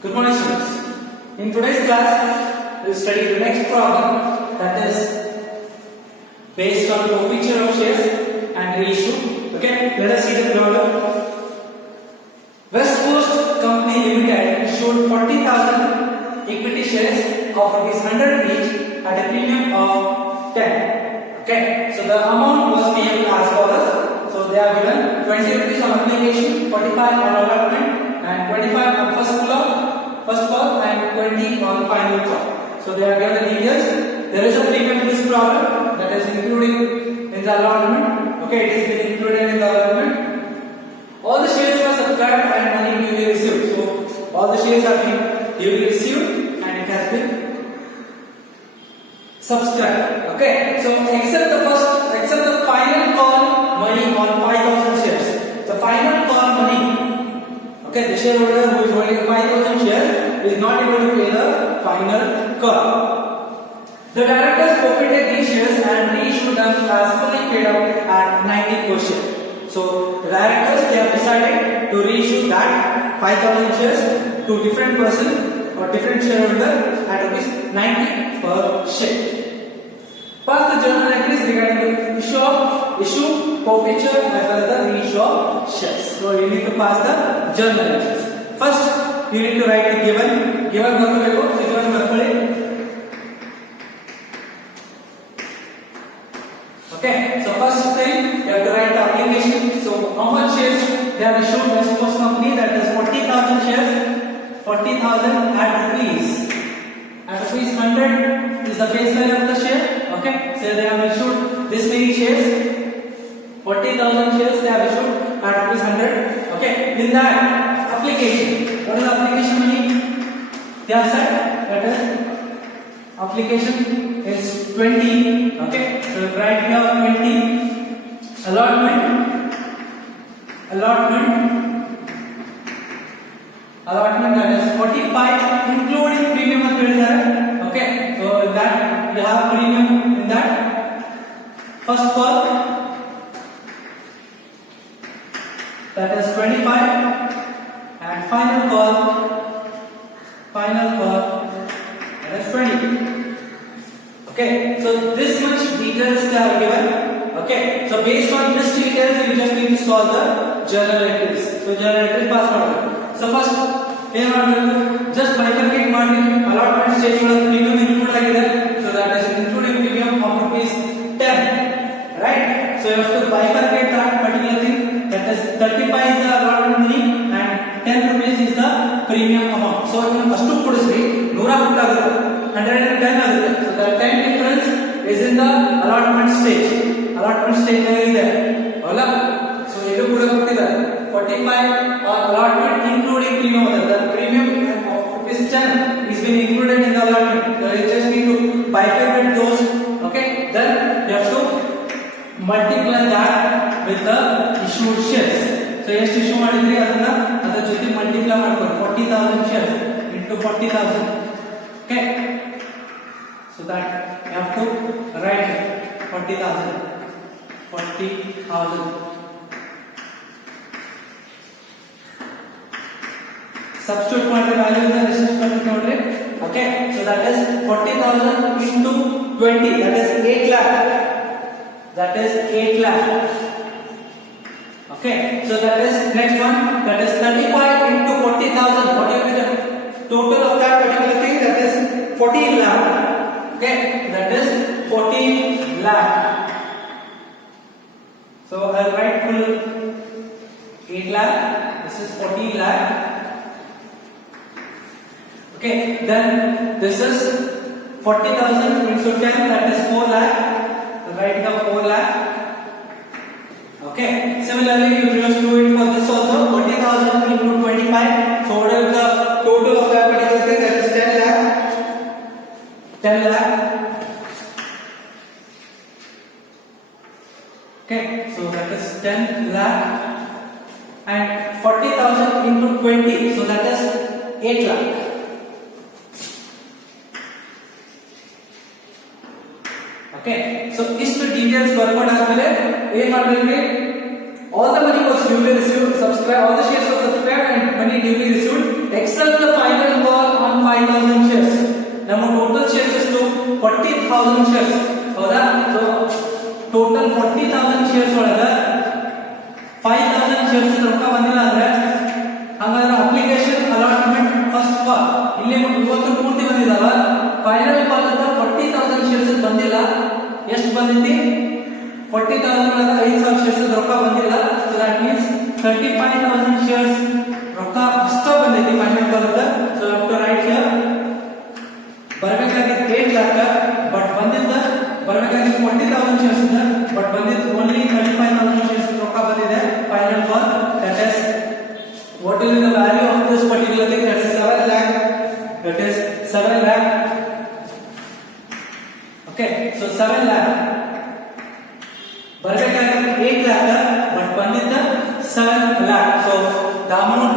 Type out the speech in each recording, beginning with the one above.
Good morning, students. In today's class, we will study the next problem, that is based on forfeiture of shares and reissue. Okay, let us see the problem. West Coast Company Limited issued 40,000 equity shares of ₹100 each at a premium of 10. Okay, so the amount was payable as follows. So they are given 20 rupees on application, 45 on allotment, and 25 on first call, and 20 on final call. So they are given the details. There is a premium in this problem that is including in the allotment. Okay, it is been included in the allotment. All the shares were subscribed and money duly received. So all the shares have been duly received and it has been subscribed. Okay, so except the final call money on 5,000 shares. The final call money. Okay, the shareholder who is holding 5,000 shares is not able to pay the final call. The directors forfeited these shares and reissued them as fully paid out at 90 per share. So the directors, they have decided to reissue that 5,000 shares to different person or different shareholder at ₹90 per share. Pass the journal entries regarding the issue, forfeiture as well as the reissue of shares. So you need to pass the journal entries. First, you need to write the given ಬರ್ಕೋಬೇಕು. So given ಬರ್ಕೊಳ್ಳಿ. Okay, so first thing you have to write the application. So how much shares they have issued West Coast Company, that is 40,000 shares, 40,000 at rupees. At ₹100 is the face value of the share. Okay, so they have issued this many shares, 40,000 shares they have issued at ₹100. Okay, in that application, what is the application money? They have said that is application is 20. Okay, so write here 20. Allotment that is 45 including premium ಅಂತ ಹೇಳಿದ್ದಾರೆ. Okay, so that you have premium in that. First call that is 25 and final call that is 20. Okay, so this much details they are given. Okay, so based on this details you just need to solve the journal entries. So journal entries pass ಮಾಡಬೇಕು. So first ಏನು ಮಾಡಬೇಕು, just bifurcate ಮಾಡಿ allotment stage ಒಳಗೆ premium include ಆಗಿದೆ. So that is including premium of ₹10, right? So you have to bifurcate that particular thing. That is 35 is the allotment money and 10 rupees is the premium amount. So ನೀವು ಅಷ್ಟು ಕೂಡಿಸಿ 100 ಆಗುತ್ತೆ, 110 ಆಗುತ್ತೆ. So the 10 difference is in the allotment stage. Allotment stage ಇದೆ ಅಲ್ಲ. So ಇದು ಕೂಡ ಕೊಟ್ಟಿದ್ದಾರೆ 45 or allotment including premium. The premium of ₹10 is been included in the allotment. So you just need to bifurcate those. Okay, then you have to multiply that with the issued shares. So ಎಷ್ಟು issue ಮಾಡಿದ್ರಿ ಅದರ ಜೊತೆ multiply ಮಾಡ್ಕೊಳ್ಳಿ. 40,000 shares into 40,000. Okay, so that you have to write 40,000. Substitute ಮಾಡಿದ್ರೆ value ಇಂದ resist ಮಾಡ್ತೀವಿ ನೋಡ್ರಿ. Okay, so that is 40,000 into 20, that is 8 lakh. That is 8 lakh. Okay, so that is next one, that is 35 into 40,000. What will be the total of that particular thing? That is 14 lakh. Okay, that is 14 lakh. So I'll write full 8 lakh. This is 14 lakh. Okay, then this is 40,000 into 10, that is 4 lakh. I'll write down 4 lakh. Okay, similarly you just do it for this also. 40,000 into 25. So what is the total of that particular thing? That is 10 lakh. 10 lakh. Okay, so that is 10 lakh and 40,000 into 20, so that is 8 lakh. Okay, so ಇಷ್ಟು details ಬರ್ಕೊಂಡಾದ್ಮೇಲೆ ಏನು ಮಾಡಬೇಕು, all the money was duly received, subscribe, all the shares were subscribed and money duly received except the final 1000 shares ಹೌದಾ so total 40000 shares ಒಳಗ 5000 shares ರೊಕ್ಕ ಬಂದಿಲ್ಲ ಅಂದ್ರೆ ಹಾಗಾದ್ರೆ application allotment first call ಇಲ್ಲಿ ಇವತ್ತು ಪೂರ್ತಿ ಬಂದಿದಾವ ಫೈನಲ್ ಕಾಲ್ ಅಂತ 40000 shares ಬಂದಿಲ್ಲ ಎಷ್ಟು ಬಂದಿತಿ 40000 ಒಳಗ 5000 shares ರೊಕ್ಕ ಬಂದಿಲ್ಲ ಸೊ ದಟ್ ಮೀನ್ಸ್ 35000 shares ರೊಕ್ಕ ಅಷ್ಟೇ ಬಂದಿದೆ ಫೈನಲ್ ಕಾಲ್ ಅಂತ so you have to write here ಬರಬೇಕಾಗಿತ್ತು 8 lakh ಬಟ್ ಬಂದಿದ್ದ ಬರಬೇಕಾಗಿತ್ತು 40000 shares ಇದೆ ಬಟ್ ಬಂದಿದ್ದು ಓನ್ಲಿ 35000 shares ರೊಕ್ಕ ಬಂದಿದೆ final call that is what will be the value of this particular thing that is 7 lakh that is 7 lakh okay so 7 lakh ಬರಬೇಕಾಗಿತ್ತು 8 lakh but ಬಂದಿದ್ದ 7 lakh so the amount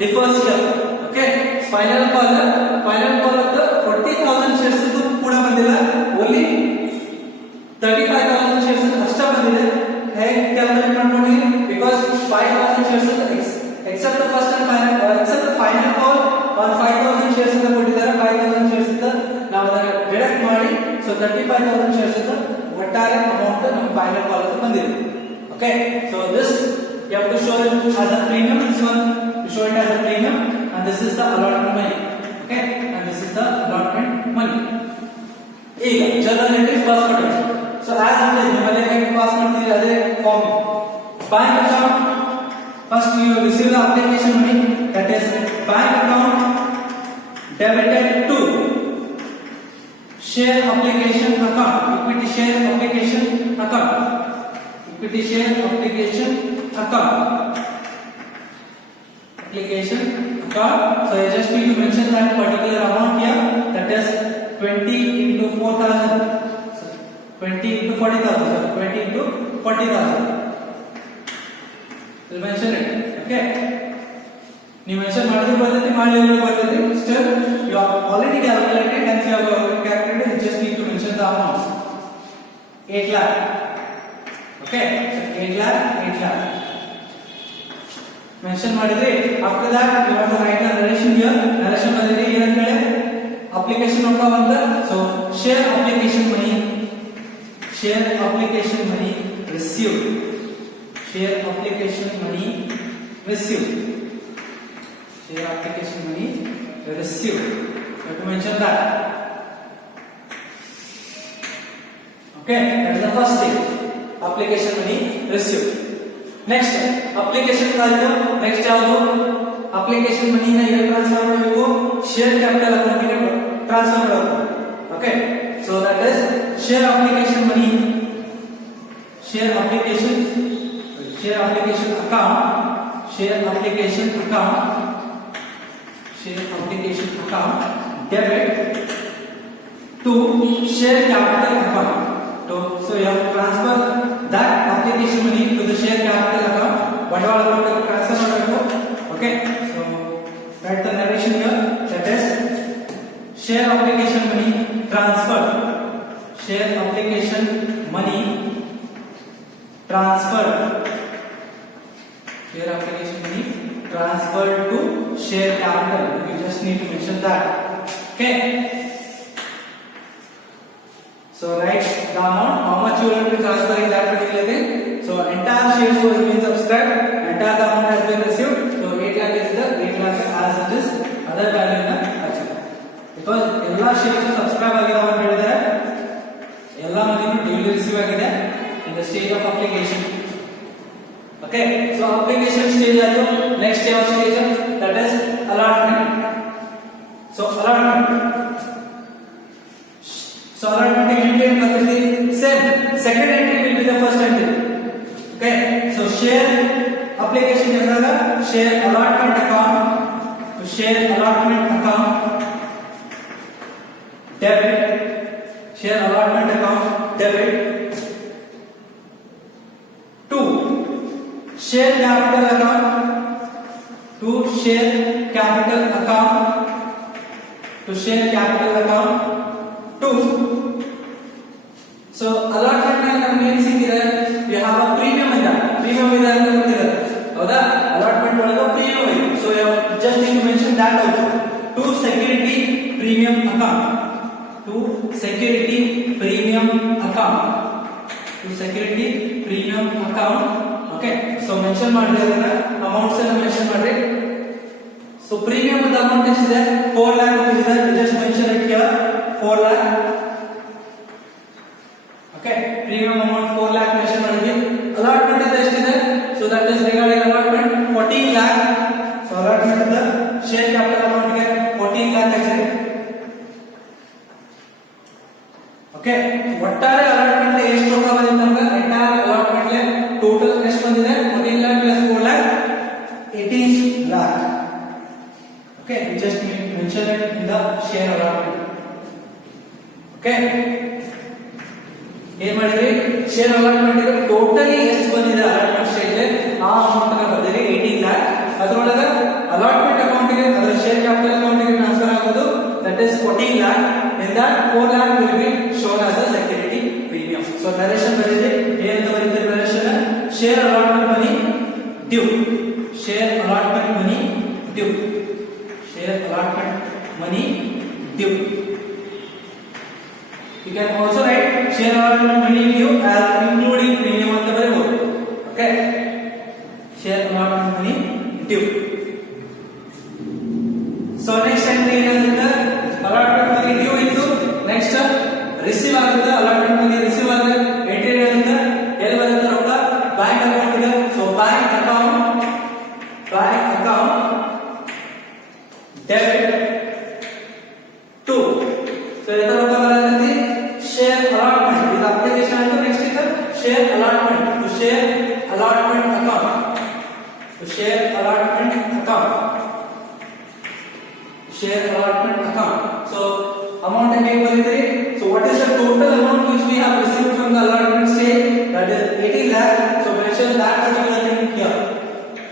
differs here okay final call at 40000 shares ಇದು ಕೂಡ ಬಂದಿಲ್ಲ only 35000 shares ಅಷ್ಟೇ ಬಂದಿದೆ ಹೇಗೆ calculate ಮಾಡ್ಕೊಂಡಿ because 5000 shares except the first and final except the final call on 5000 shares ಅಂತ ಕೊಟ್ಟಿದ್ದಾರೆ 5000 shares ಇಂದ ನಾವು ಅದನ್ನ ಡಿಡಕ್ಟ್ ಮಾಡಿ so 35000 shares ಇಂದ ಒಟ್ಟಾರೆ ಅಮೌಂಟ್ ನಮ್ಮ ಫೈನಲ್ ಕಾಲ್ ಅಂತ ಬಂದಿದೆ okay so this you have to show it as a premium this one you show it as a premium and this is the allotment money okay and this is the allotment money ಈಗ general entries pass ಮಾಡಿ so as it is ನಿಮ್ಮಲ್ಲಿ ಹೇಗೆ pass ಮಾಡ್ತೀರಿ ಅದೇ form bank account first you receive the application money that is bank account debited to share application account equity share application account so I just need to mention that particular amount here that is 20 into 4000 20 into 40000 20 into 40000 we'll mention it okay ನೀವು mention ಮಾಡಿದ್ರೆ ಬರ್ತೈತಿ ಮಾಡಲಿಲ್ಲ ಬರ್ತೈತಿ still you have already calculated and you have calculated you just need to mention the amounts 8 lakh okay so 8 lakh mention ಮಾಡಿದ್ರಿ after that you have to write the narration here narration ಬಂದಿದೆ ಏನಂತ ಹೇಳಿ application ರೊಕ್ಕ ಬಂದ so share application money received share application money received you have to mention that okay that is the first thing application money received next application value next ಯಾವುದು application money ನ ಹೇಗೆ transfer ಮಾಡಬೇಕು share capital account ಗೆ transfer ಮಾಡಬೇಕು okay so that is share application account debit to share capital account so you have to transfer that application money to the share capital account ಬಂಡವಾಳ account transfer ಮಾಡಬೇಕು okay so write the narration here that is share application money transferred to share capital you just need to mention that okay so write the amount how much you will be transferring that particular thing so entire shares was been subscribed entire the amount has been received so 8 lakh is the 8 lakh as it is other value na achieve because ಎಲ್ಲಾ shares subscribe ಆಗಿದಾವ ಅಂತ ಹೇಳಿದ್ರೆ ಎಲ್ಲಾ ಮನಿನೂ daily receive ಆಗಿದೆ in the stage of application okay so application stage ಆಯ್ತು next stage that is allotment so allotment entry ಏನು ಬರ್ತೈತಿ same second entry will be the first entry okay so share application ಎಂದಾಗ share allotment account debit share allotment account debit to share capital account to so allotment ನಲ್ಲಿ ನಮಗೆ ಏನು ಸಿಕ್ಕಿದೆ we have a premium ಇದೆ ಅಂತ ಗೊತ್ತಿದೆ ಹೌದಾ allotment ಒಳಗೆ premium ಇದೆ so you just need to mention that also to security premium account to security premium account. To security premium account. Okay, so mention ಮಾಡ್ರಿ ಅದನ್ನ ಅಮೌಂಟ್ಸ್ ಅನ್ನು ಮೆನ್ಷನ್ ಮಾಡ್ರಿ. So premium amount ಎಷ್ಟಿದೆ? 4 lakh rupees ಇದೆ. Just mention it here. 4 lakh. Okay, premium amount 4 lakh mention ಮಾಡಿದ್ವಿ. Allotment ಇದೆ ಎಷ್ಟಿದೆ? So that is regarding allotment 14 lakh. So allotment ಇದೆ share capital amount ಗೆ 14 lakh ಇದೆ. Okay, ಒಟ್ಟಾರೆ allotment ಗೆ ಎಷ್ಟು ರೊಕ್ಕ ಬಂದಿದೆ ನಮಗೆ? entire allotment ಗೆ total ಎಷ್ಟು ಬಂದಿದೆ? 14 lakh plus 4 lakh 18 lakh. Okay, we just mention it in the share allotment. Okay, ಏನು ಮಾಡಿದ್ರಿ? ಶೇರ್ ಅಲಾಟ್ಮೆಂಟ್ ಗೆ ಟೋಟಲಿ ಎಷ್ಟು ಬಂದಿದೆ ಅಲಾಟ್ಮೆಂಟ್ ಸ್ಟೇಜ್ ಆ ಅಮೌಂಟ್ ಅನ್ನು ಬರ್ದಿರಿ 18 lakh. ಅದರೊಳಗೆ ಅಲಾಟ್ಮೆಂಟ್ ಅಕೌಂಟ್ ಗೆ ಅದರ ಶೇರ್ ಕ್ಯಾಪಿಟಲ್ ಅಕೌಂಟ್ ಗೆ ಟ್ರಾನ್ಸ್ಫರ್ ಆಗೋದು that is 14 lakh. in that 4 lakh will be shown as a security premium. So narration ಬರೆದಿದೆ. ಏನಂತ ಬರೀತೀರಿ narration? share allotment money due. share allotment money due. share allotment money due. You can also write share allotment money due as including premium ಅಂತ ಬರೆಯಬಹುದು. Okay, share allotment money due. So next entry ಏನಾಗುತ್ತೆ? allotment money due into next receive ಆಗುತ್ತೆ. allotment money receive ಆಗುತ್ತೆ. entry ಏನಾಗುತ್ತೆ? ಎಲ್ಲಿ ಬರುತ್ತೆ ರೊಕ್ಕ? Bank account ಇದೆ. So bank account debit to. So ಇದರ ರೊಕ್ಕ ಬರುತ್ತೆ share allotment. ಇದು ಅಪ್ಲಿಕೇಶನ್ ಆಯ್ತು. ನೆಕ್ಸ್ಟ್ ಇದೆ share allotment to share allotment account. to share allotment account. share allotment account. So amount ಹೇಗೆ ಬರೀತೀರಿ? So what is the total amount which we have received from the allotment stage? That is 18 lakh. So mention that particular thing here.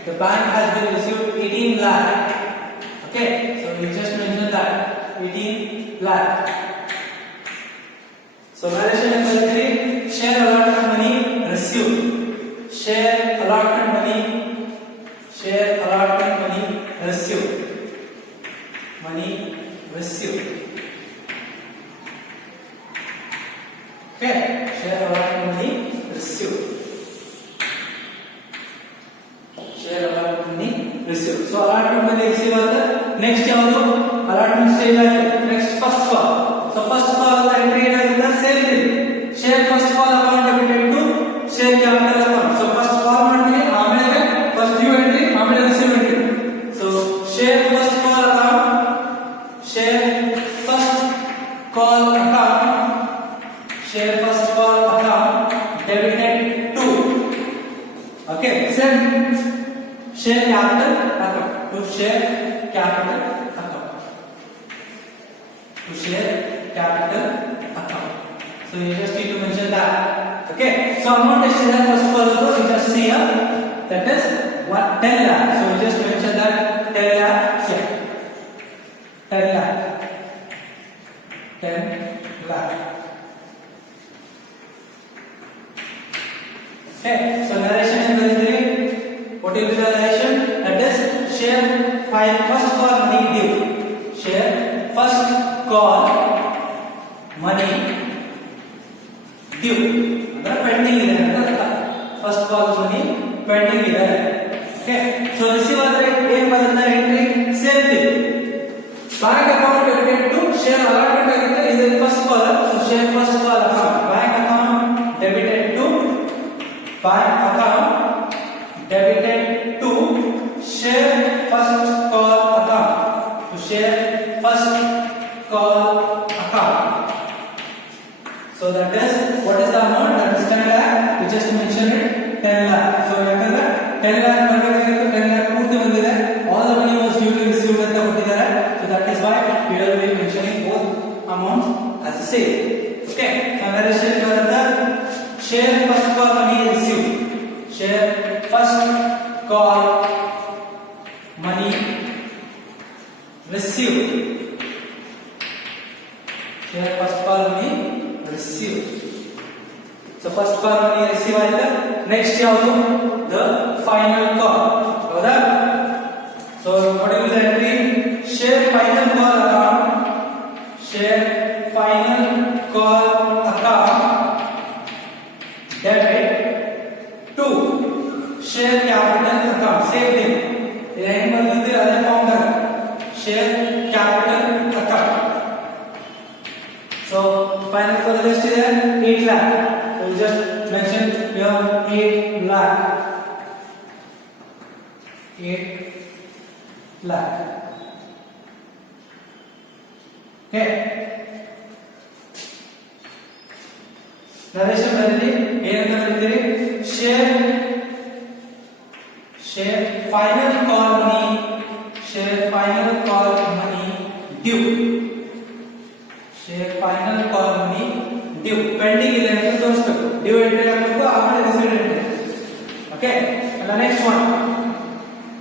The bank has been received 18 lakh. Okay, so we just mention that 18 lakh. So narration is very share allotment money received. Share allotment money received. Money received. Okay, share allotment money received. Share allotment money received. So allotment money received ಆದ next ಯಾವುದು? allotment stage ಆಗಿದೆ. next first call. So first call entry ಏನಾಗುತ್ತೆ? same thing. share first call account debited to share capital account. So first call ಮಾಡ್ತೀವಿ, ಆಮೇಲೆ first due entry, ಆಮೇಲೆ receive entry. So share first call account debited to. Okay, same share capital account to share capital account. To share capital account. So you just need to mention that. Okay, so amount is there first of all, you just see here, that is 10 lakh. So you just mention that 10 lakh here. 10 lakh. 10 lakh. Okay, so narration is very clear. What will be the narration? That is share first call money due. Share first call money due. That pending ಇದೆ ಅಂತ. First call money pending ಇದೆ. Okay, so receive ಆದರೆ ಏನು ಬರುತ್ತೆ entry? Same thing. Bank account debited to share allotment ಆಗಿದೆ. ಇದು first call. So share first call account. Bank account debited to bank account debited to share first call account. To share first call account. So that is what is the amount? That is 10 lakh. We just mentioned it 10 lakh. So ಯಾಕಂದ್ರೆ 10 lakh ಬರಬೇಕಾಗಿತ್ತು, 10 lakh ಪೂರ್ತಿ ಬಂದಿದೆ. All the money was due to received ಅಂತ ಕೊಟ್ಟಿದ್ದಾರೆ. So that is why we are mentioning both amounts as the same. Okay, narration ಬರುತ್ತೆ share first call money received. Share first call money received. Share first call money received. So first call money receive ಆಯ್ತು. Next ಯಾವುದು? The final call. ಹೌದಾ? So what is the entry? Share final call account. Share final call account debit to share capital account. Same thing. ಏನು ಬಂದಿದೆ ಅದೇ form ದಾಗ share capital account. So final for the list is 8 lakh. So just mention here 8 lakh. 8 lakh. Okay. Narration ಬರೆದಿ ಏನಂತ ಬರೆದಿರಿ share final call money due. Share final call money due pending ಇದೆ ಅಂತ ತೋರಿಸಬೇಕು. due entry ಹಾಕಬೇಕು ಆಮೇಲೆ receipt entry. Okay, and the next one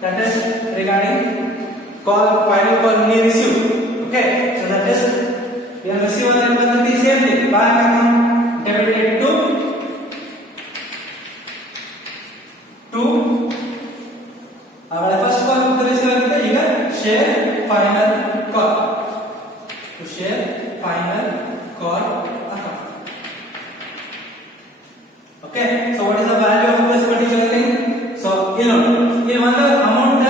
that is regarding final call money received. Okay, so that is we have received and the same thing. Bank account debited to our first call to receive ಆಗುತ್ತೆ. ಈಗ share final call to share final call account. Okay, so what is the value of this particular thing? So ಇಲ್ಲಿ ಒಂದು amount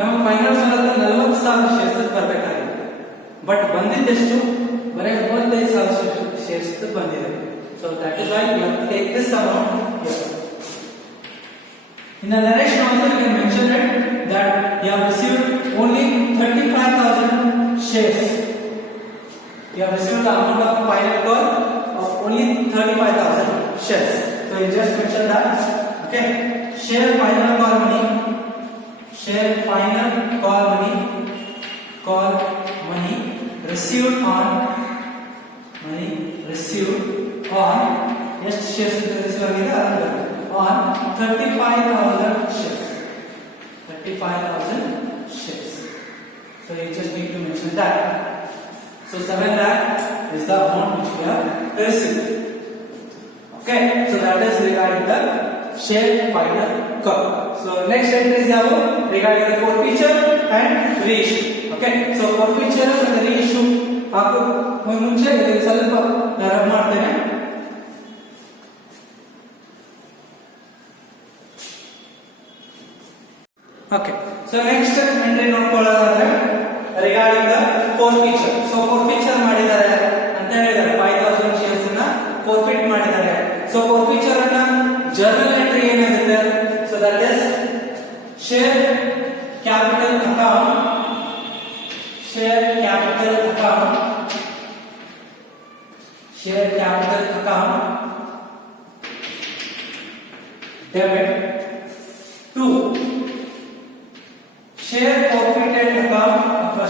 ನಮ್ಮ finance ಅಲ್ಲಿ 40,000 shares ಬರಬೇಕಾಗಿದೆ. But ಬಂದಿದ್ದೆಷ್ಟು ಬರೀ 35,000 shares ಬಂದಿದೆ. So that is why we have to take this amount here. In the narration also you can mention that you have received only 35,000 shares. You have received the amount of final call of only 35,000 shares. So you just mention that. Okay. Share final call money received on ಎಷ್ಟು shares receive ಆಗಿದೆ ಅದು on 35,000 shares. 35,000 shares. So you just need to mention that. So 7 lakh is the amount which we have received. Okay, so that is regarding the share final call. So next entry is regarding the forfeiture and reissue. Okay, so forfeiture and reissue ಹಾಕು ಮುಂಚೆ ಇದಕ್ಕೆ ಸ್ವಲ್ಪ rub ಮಾಡ್ತೇನೆ. Okay, so next entry ನೋಡ್ಕೊಳ್ಳೋದಾದ್ರೆ regarding the forfeiture. So forfeiture ಮಾಡಿದ್ದಾರೆ ಅಂತ ಹೇಳಿದ್ದಾರೆ 5,000 shares ಅನ್ನ forfeit ಮಾಡಿದ್ದಾರೆ. So forfeiture ಅನ್ನ journal entry ಏನಾಗುತ್ತೆ? So that is share capital account debit to share forfeiture account to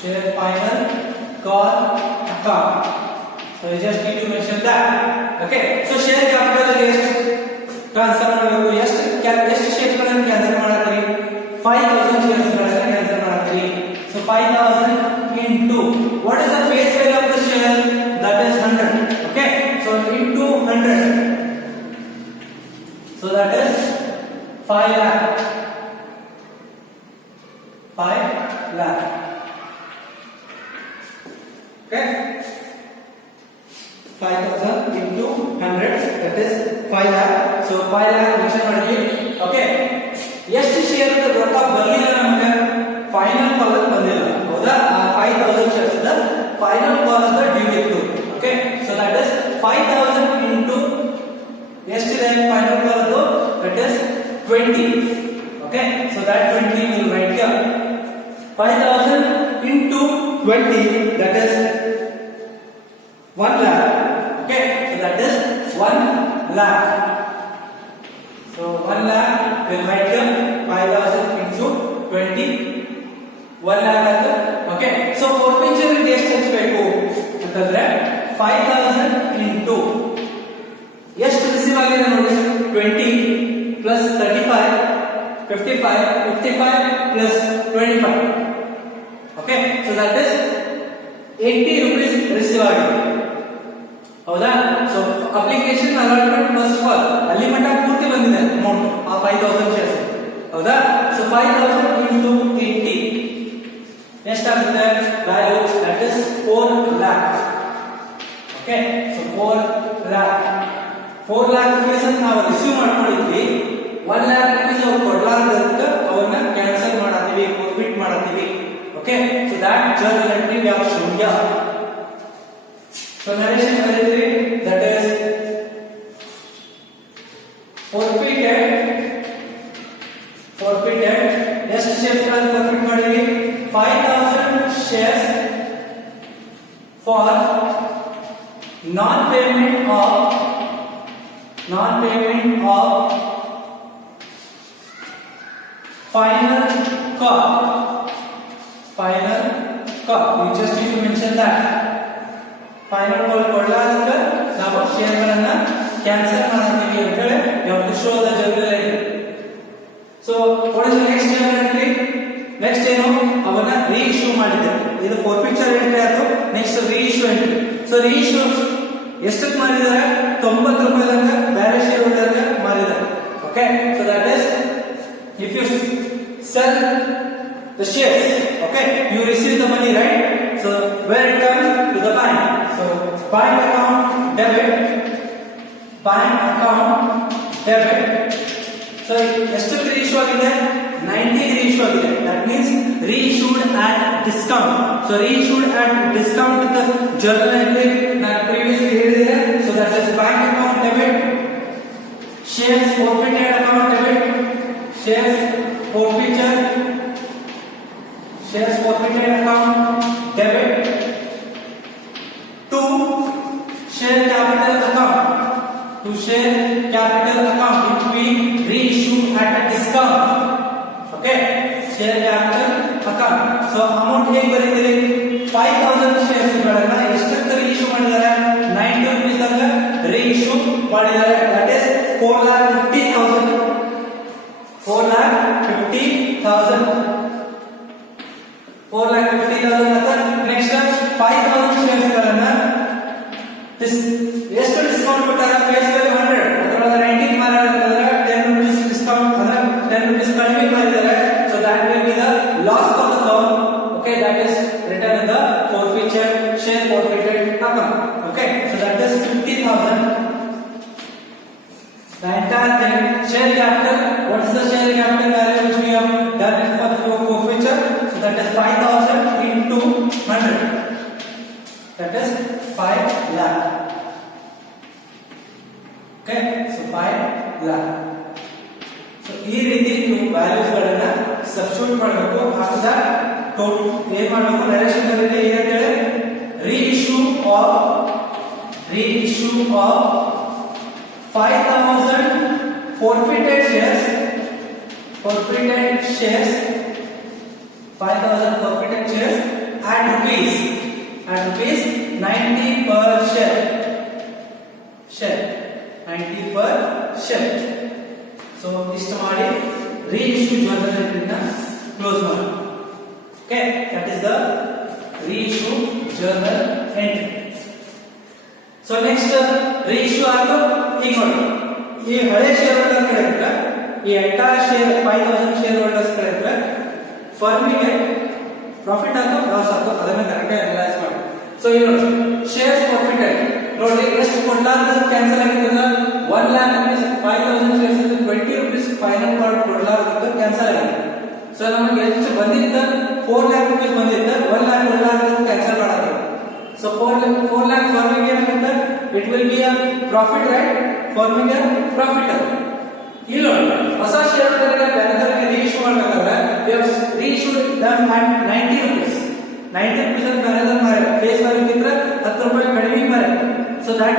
share final call account. So you just need to mention that. Okay, so share capital ಎಷ್ಟು transfer ಮಾಡಬೇಕು, ಎಷ್ಟು share ಗಳನ್ನು cancel ಮಾಡ್ತೀರಿ? 5,000 shares ಗಳನ್ನು cancel ಮಾಡ್ತೀರಿ. So 5,000 into what is the face value of the share? That is 100. Okay, so into 100. So that is 5 lakh. 5 lakh. Okay, 5,000 into 100, that is 5 lakh. So 5 lakh mention ಮಾಡಿ. Okay, ಎಷ್ಟು share ರೊಕ್ಕ ಬರಲಿಲ್ಲ ನಮಗೆ, final call ಬಂದಿಲ್ಲ, ಹೌದಾ? ಆ 5,000 shares the final call the due ಇತ್ತು. Okay, so that is 5,000 into ಎಷ್ಟಿದೆ ಫೈನಲ್ ಕಾಲ್ ದು? That is 20. Okay, so that 20 will write here. 5,000 into 20, that is 1 lakh. Okay, so that is 1 lakh. So 1 lakh will write here 5,000 into 20, 1 lakh ಆಯ್ತು. Okay, so forfeiture ಗೆ ಎಷ್ಟು ಹಚ್ಚಬೇಕು ಅಂತಂದ್ರೆ 5,000 into ಎಷ್ಟು receive ಆಗಿದೆ ನೋಡಿ, 20 plus 35, 55 plus 25. Okay, so that is 80 rupees receive ಆಗಿದೆ ಹೌದಾ so application allotment first all ಅಲ್ಲಿ ಮಟ್ಟ ಪೂರ್ತಿ ಬಂದಿದೆ ಅಮೌಂಟ್ ಆ 5000 ಶೇರ್ಸ್ ಹೌದಾ ಸೊ 5000 into 80 ಎಷ್ಟಾಗುತ್ತೆ value that is 4 lakh okay so 4 lakh rupees ಅಂತ ನಾವು ರಿಸೀವ್ ಮಾಡ್ಕೊಂಡಿದ್ವಿ 1 lakh ರೂಪೀಸ್ ಅವ್ರು ಕೊಡ್ಲಾರ್ದಕ್ಕೆ ಅವನ್ನ ಕ್ಯಾನ್ಸಲ್ ಮಾಡತ್ತೀವಿ ಫಾರ್ಫಿಟ್ ಮಾಡತ್ತೀವಿ okay so that journal entry we have shown here so narration ಬರೆದಿರಿ that is forfeited ಎಷ್ಟು ಶೇರ್ಸ್ ಗಳನ್ನು ಫಾರ್ಫಿಟ್ ಮಾಡಿವಿ 5000 shares for non payment of final call you just need to mention that final call ಕೊಡಲಾರ್ದಕ್ಕೆ ನಾವು ಶೇರ್ಗಳನ್ನ cancel ಮಾಡ್ತೀವಿ ಅಂತ ಹೇಳಿ you have to show the journal entry so what is the next journal entry next ಏನು ಅವನ್ನ reissue ಮಾಡಿದ್ದಾರೆ ಇದು ಫಾರ್ಫಿಚರ್ ಎಂಟ್ರಿ ಆಯ್ತು next reissue entry so reissue ಎಷ್ಟಕ್ಕೆ ಮಾರಿದ್ದಾರೆ 90 ರೂಪಾಯಿದಾಗ ಬೇರೆ ಶೇರ್ ಹೋಲ್ಡರ್ಗೆ ಮಾರಿದ್ದಾರೆ okay so that is if you sell the shares okay you receive the money right so where it comes to the bank so bank account debit so ಎಷ್ಟು reissue ಆಗಿದೆ 90 reissue ಆಗಿದೆ that means reissued at discount so reissued at discount the journal entry ನಾನು previously ಹೇಳಿದೆ so that is bank account debit shares forfeited account debit shares forfeited account debit to share capital account if we reissue at a discount okay share capital account so amount ಹೇಗೆ ಬರೀತೀರಿ 5000 shares ಗಳನ್ನ ಎಷ್ಟಕ್ಕೆ reissue ಮಾಡಿದ್ದಾರೆ 90 rupees ಆಗ reissue ಮಾಡಿದ್ದಾರೆ that is 4,50,000 ಅಂತ next 5000 shares ಗಳನ್ನ ಎಷ್ಟು discount ಕೊಟ್ಟಾರ ಫೇಸ್ ವ್ಯಾಲ್ಯೂ 100 ಅದರೊಳಗೆ 90 ಮಾರಾಡಿದ್ರೆ 10 rupees ಡಿಸ್ಕೌಂಟ್ ಅಂದ್ರೆ 10 rupees ಕಡಿಮೆ ಮಾಡಿದ್ದಾರೆ so that will be the loss for the firm okay that is written in the forfeiture share forfeited account okay so that is 50,000 the entire thing share capital what is the share capital value which we have done it for the forfeiture so that is 5000 into 100 that is 5 lakh okay so 5 lakh so ಈ ರೀತಿ ನೀವು values ಗಳನ್ನ substitute ಮಾಡಬೇಕು after that total ಏನು ಮಾಡಬೇಕು narration ಅಲ್ಲಿ ಏನಂತ ಹೇಳಿ reissue of 5000 forfeited shares 5000 forfeited shares at rupees 90 per share 90 per share so ಇಷ್ಟು ಮಾಡಿ reissue journal entry ನ ಕ್ಲೋಸ್ ಮಾಡಿ okay that is the reissue journal entry so next reissue ಆಯ್ತು ಈಗ ನೋಡಿ ಈ ಹಳೆ ಶೇರ್ ಹೋಲ್ಡರ್ ಕಡೆ ಇದ್ರೆ ಈ ಎಂಟೈರ್ ಶೇರ್ 5000 ಶೇರ್ ಹೋಲ್ಡರ್ಸ್ ಕಡೆ ಇದ್ರೆ ಫರ್ಮಿಗೆ ಪ್ರಾಫಿಟ್ ಆಯ್ತು ಲಾಸ್ ಆಯ್ತು ಅದನ್ನ ಕರೆಕ್ಟ್ ಆಗಿ ಅನಲೈಸ್ ಮಾಡಿ ಸೊ ಈ ನೋಡಿ ಶೇರ್ಸ್ ಪ್ರಾಫಿಟೆಡ್ ನೋಡಿ ಎಷ್ಟು ಕೊಡ್ಲಾರ್ದ ಕ್ಯಾನ್ಸಲ್ ಆಗಿದ್ದಲ್ಲ 1 lakh rupees 5000 shares 20 rupees final call ಕೊಡ್ಲಾರ್ದ ಕ್ಯಾನ್ಸಲ್ ಆಗಿದೆ ಸೊ ನಮಗೆ ಎಷ್ಟು ಬಂದಿದ್ದ 4 lakh rupees ಬಂದಿದ್ದ 1 lakh ಕೊಡ್ಲಾರ್ದ ಕ್ಯಾನ್ಸಲ್ ಮಾಡಾಗಿದೆ so 4 lakh ಫರ್ಮಿಗೆ ಏನಾಗುತ್ತೆ it will be a profit right ಫರ್ಮಿಂಗ್ ಪ್ರಾಫಿಟ್ ಇಲ್ಲ ಹೊಸ ಶೇರ್ ಹೋಲ್ಡರ್ಗೆ ಬ್ಯಾಂಕರ್ಗೆ ರೀಇಶ್ಯೂ ಮಾಡಬೇಕಾದ್ರೆ we have reissued them at 90 rupees ಅಂತ ಬೇರೆದ ಮಾರೆ ಫೇಸ್ ವ್ಯಾಲ್ಯೂ ಗಿಂತ 10 ರೂಪಾಯಿ ಕಡಿಮೆ ಮಾರೆ so that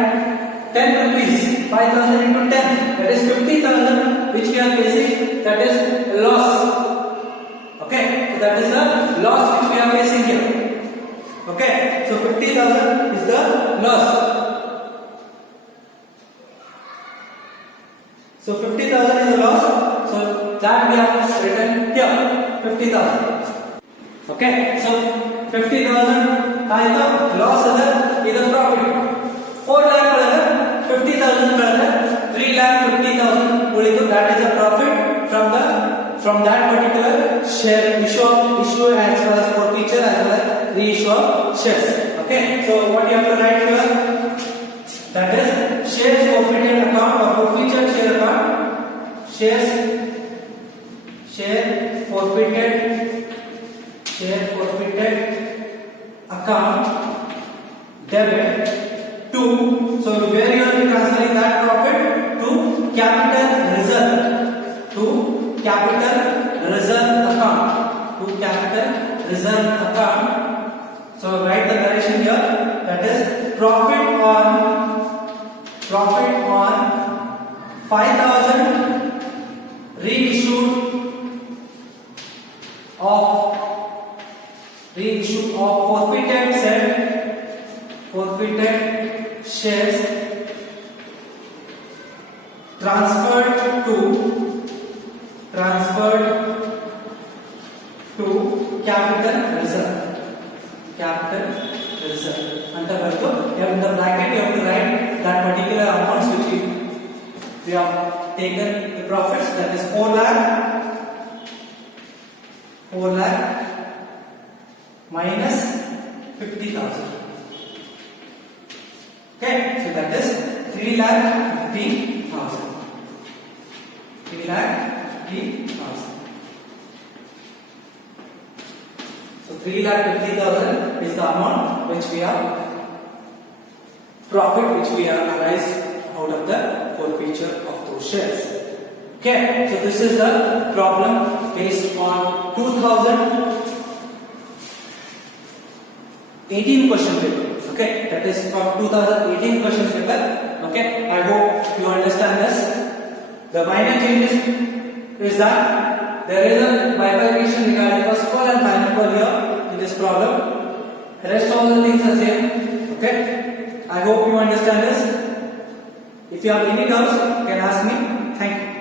10 rupees 5000 into 10 that is 50,000 which we are facing that is loss okay so that is the loss which we are facing here okay so 50,000 is the loss so 50,000 is the loss so that we have written here 50,000 okay so 50,000 ಆಯ್ತು loss ಅದ ಇದು profit 4 lakh ಒಳಗೆ 50,000 ಕಳೆದ್ರೆ 3,50,000 ಉಳಿತು that is a profit from that particular share issue as well as forfeiture as well as reissue of shares. Okay, so what you have to write here, that is shares forfeited account or forfeiture share account, share forfeited account debit to, so where you are transferring that profit to capital reserve account. So write the direction here, that is profit on 5,000 reissue of forfeited shares transferred to capital reserve ಅಂತ ಬರ್ತು. In the bracket you have to write that particular amounts which we have taken the profits, that is 4 lakh minus 50,000. Okay, so that is 3,50,000. So 3,50,000 is the amount which we have profit which we have arise out of the forfeiture of those shares. Okay, so this is the problem based on 2018 question paper. Okay, that is from 2018 question paper. Okay, I hope you understand this. The minor changes is that there is a bifurcation regarding first call and final call here in this problem. The rest all the things are same. Okay, I hope you understand this. If you have any doubts, you can ask me. Thank you.